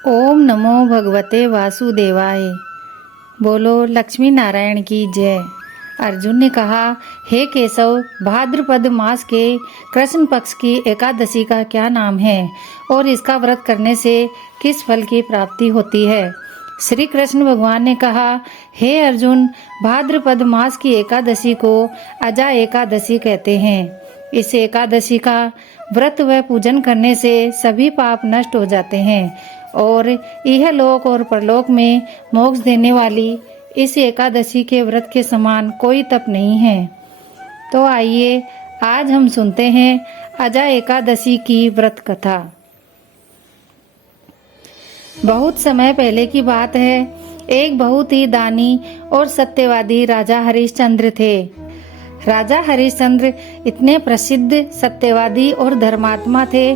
ओम नमो भगवते वासुदेवाय। बोलो लक्ष्मी नारायण की जय। अर्जुन ने कहा, हे केशव, भाद्रपद मास के कृष्ण पक्ष की एकादशी का क्या नाम है और इसका व्रत करने से किस फल की प्राप्ति होती है। श्री कृष्ण भगवान ने कहा, हे अर्जुन, भाद्रपद मास की एकादशी को अजा एकादशी कहते हैं। इस एकादशी का व्रत व पूजन करने से सभी पाप नष्ट हो जाते हैं और यह लोक और परलोक में मोक्ष देने वाली इस एकादशी के व्रत के समान कोई तप नहीं है। तो आइए आज हम सुनते हैं अजा एकादशी की व्रत कथा। बहुत समय पहले की बात है। एक बहुत ही दानी और सत्यवादी राजा हरिश्चंद्र थे। राजा हरिश्चंद्र इतने प्रसिद्ध सत्यवादी और धर्मात्मा थे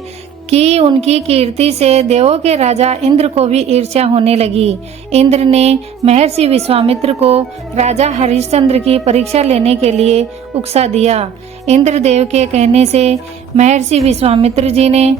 कि उनकी कीर्ति से देवों के राजा इंद्र को भी ईर्ष्या होने लगी। इंद्र ने महर्षि विश्वामित्र को राजा हरिश्चंद्र की परीक्षा लेने के लिए उकसा दिया। इंद्रदेव के कहने से महर्षि विश्वामित्र जी ने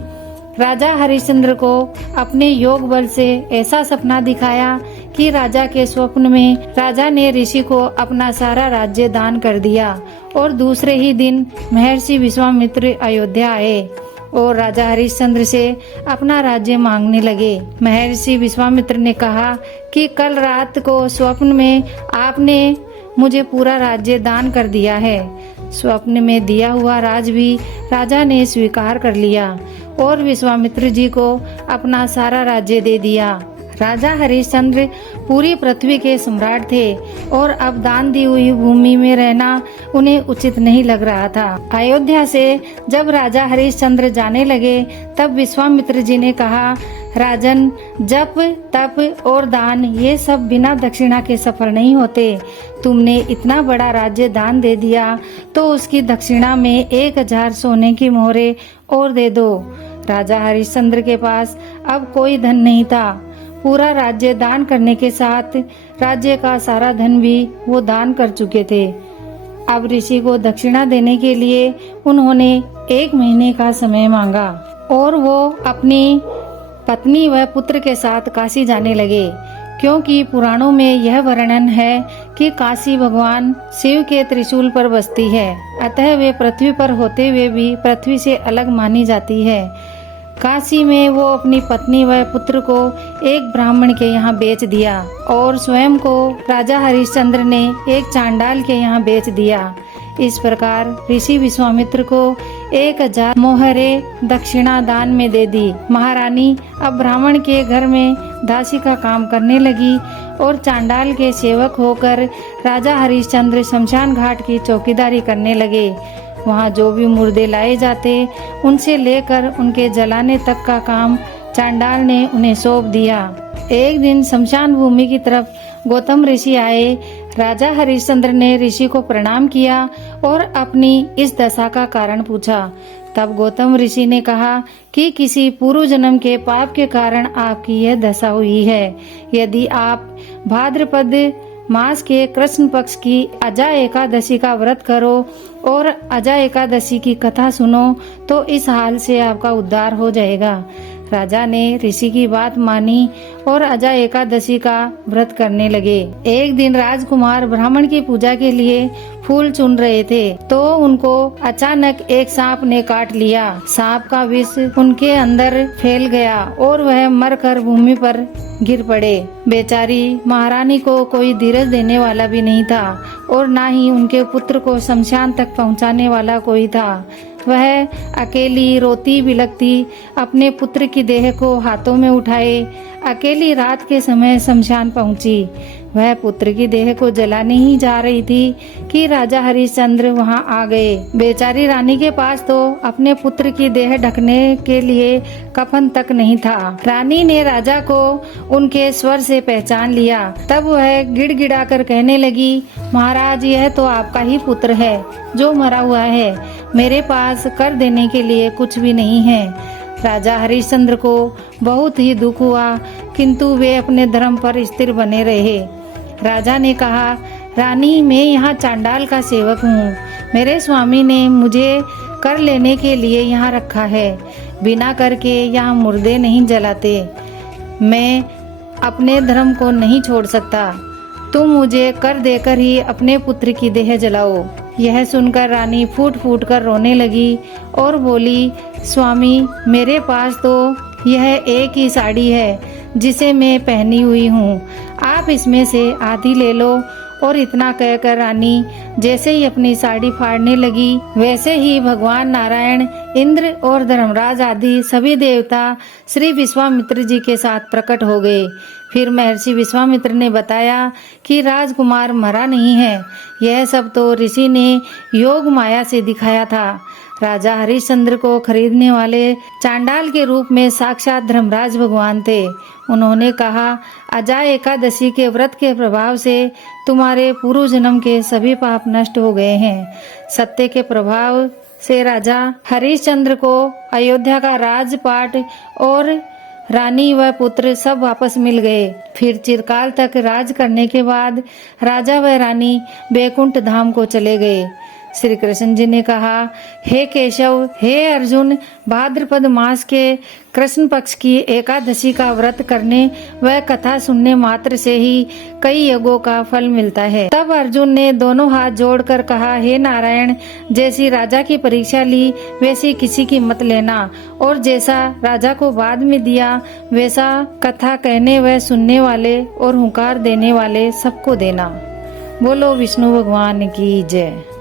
राजा हरिश्चंद्र को अपने योग बल से ऐसा सपना दिखाया कि राजा के स्वप्न में राजा ने ऋषि को अपना सारा राज्य दान कर दिया और दूसरे ही दिन महर्षि विश्वामित्र अयोध्या आए और राजा हरिश्चंद्र से अपना राज्य मांगने लगे। महर्षि विश्वामित्र ने कहा कि कल रात को स्वप्न में आपने मुझे पूरा राज्य दान कर दिया है। स्वप्न में दिया हुआ राज भी राजा ने स्वीकार कर लिया और विश्वामित्र जी को अपना सारा राज्य दे दिया। राजा हरिश्चंद्र पूरी पृथ्वी के सम्राट थे और अब दान दी हुई भूमि में रहना उन्हें उचित नहीं लग रहा था। अयोध्या से जब राजा हरिश्चंद्र जाने लगे तब विश्वामित्र जी ने कहा, राजन, जप, तप और दान ये सब बिना दक्षिणा के सफल नहीं होते। तुमने इतना बड़ा राज्य दान दे दिया तो उसकी दक्षिणा में 1000 सोने की मोहरें और दे दो। राजा हरिश्चंद्र के पास अब कोई धन नहीं था। पूरा राज्य दान करने के साथ राज्य का सारा धन भी वो दान कर चुके थे। अब ऋषि को दक्षिणा देने के लिए उन्होंने 1 महीने का समय मांगा और वो अपनी पत्नी व पुत्र के साथ काशी जाने लगे, क्योंकि पुराणों में यह वर्णन है कि काशी भगवान शिव के त्रिशूल पर बसती है, अतः वे पृथ्वी पर होते हुए भी पृथ्वी से अलग मानी जाती है। काशी में वो अपनी पत्नी व पुत्र को एक ब्राह्मण के यहाँ बेच दिया और स्वयं को राजा हरिश्चंद्र ने एक चांडाल के यहाँ बेच दिया। इस प्रकार ऋषि विश्वामित्र को 1000 मोहरें दक्षिणा दान में दे दी। महारानी अब ब्राह्मण के घर में दासी का काम करने लगी और चांडाल के सेवक होकर राजा हरिश्चंद्र शमशान घाट की चौकीदारी करने लगे। वहाँ जो भी मुर्दे लाए जाते उनसे लेकर उनके जलाने तक का काम चांडाल ने उन्हें सौंप दिया। एक दिन शमशान भूमि की तरफ गौतम ऋषि आए। राजा हरिश्चंद्र ने ऋषि को प्रणाम किया और अपनी इस दशा का कारण पूछा। तब गौतम ऋषि ने कहा कि किसी पूर्व जन्म के पाप के कारण आपकी यह दशा हुई है। यदि आप भाद्रपद मास के कृष्ण पक्ष की अजा एकादशी का व्रत करो और अजा एकादशी की कथा सुनो तो इस हाल से आपका उद्धार हो जाएगा। राजा ने ऋषि की बात मानी और अजा एकादशी का व्रत करने लगे। एक दिन राजकुमार ब्राह्मण की पूजा के लिए फूल चुन रहे थे तो उनको अचानक एक सांप ने काट लिया। सांप का विष उनके अंदर फैल गया और वह मरकर भूमि पर गिर पड़े। बेचारी महारानी को कोई धीरज देने वाला भी नहीं था और न ही उनके पुत्र को शमशान तक पहुंचाने वाला कोई था। वह अकेली रोती बिलखती अपने पुत्र की देह को हाथों में उठाए अकेली रात के समय शमशान पहुंची। वह पुत्र की देह को जलाने ही जा रही थी कि राजा हरिश्चंद्र वहां आ गए। बेचारी रानी के पास तो अपने पुत्र की देह ढकने के लिए कफन तक नहीं था। रानी ने राजा को उनके स्वर से पहचान लिया। तब वह गिड़गिड़ा कर कहने लगी, महाराज, यह तो आपका ही पुत्र है जो मरा हुआ है। मेरे पास कर देने के लिए कुछ भी नहीं है। राजा हरिश्चंद्र को बहुत ही दुख हुआ, किंतु वे अपने धर्म पर स्थिर बने रहे। राजा ने कहा, रानी, मैं यहाँ चांडाल का सेवक हूँ। मेरे स्वामी ने मुझे कर लेने के लिए यहाँ रखा है। बिना कर के यहाँ मुर्दे नहीं जलाते। मैं अपने धर्म को नहीं छोड़ सकता। तुम मुझे कर देकर ही अपने पुत्र की देह जलाओ। यह सुनकर रानी फूट फूट कर रोने लगी और बोली, स्वामी, मेरे पास तो यह एक ही साड़ी है जिसे मैं पहनी हुई हूँ, आप इसमें से आधी ले लो। और इतना कहकर रानी जैसे ही अपनी साड़ी फाड़ने लगी, वैसे ही भगवान नारायण, इंद्र और धर्मराज आदि सभी देवता श्री विश्वामित्र जी के साथ प्रकट हो गए। फिर महर्षि विश्वामित्र ने बताया कि राजकुमार मरा नहीं है, यह सब तो ऋषि ने योग माया से दिखाया था। राजा हरिश्चंद्र को खरीदने वाले चांडाल के रूप में साक्षात धर्मराज भगवान थे। उन्होंने कहा, अजा एकादशी के व्रत के प्रभाव से तुम्हारे पूर्व जन्म के सभी पाप नष्ट हो गए हैं। सत्य के प्रभाव से राजा हरिश्चंद्र को अयोध्या का राजपाट और रानी व पुत्र सब वापस मिल गए। फिर चिरकाल तक राज करने के बाद राजा व रानी बैकुंठ धाम को चले गए। श्री कृष्ण जी ने कहा, हे केशव, हे अर्जुन, भाद्रपद मास के कृष्ण पक्ष की एकादशी का व्रत करने व कथा सुनने मात्र से ही कई यज्ञों का फल मिलता है। तब अर्जुन ने दोनों हाथ जोड़कर कहा, हे नारायण, जैसी राजा की परीक्षा ली वैसी किसी की मत लेना, और जैसा राजा को बाद में दिया वैसा कथा कहने व सुनने वाले और हुंकार देने वाले सबको देना। बोलो विष्णु भगवान की जय।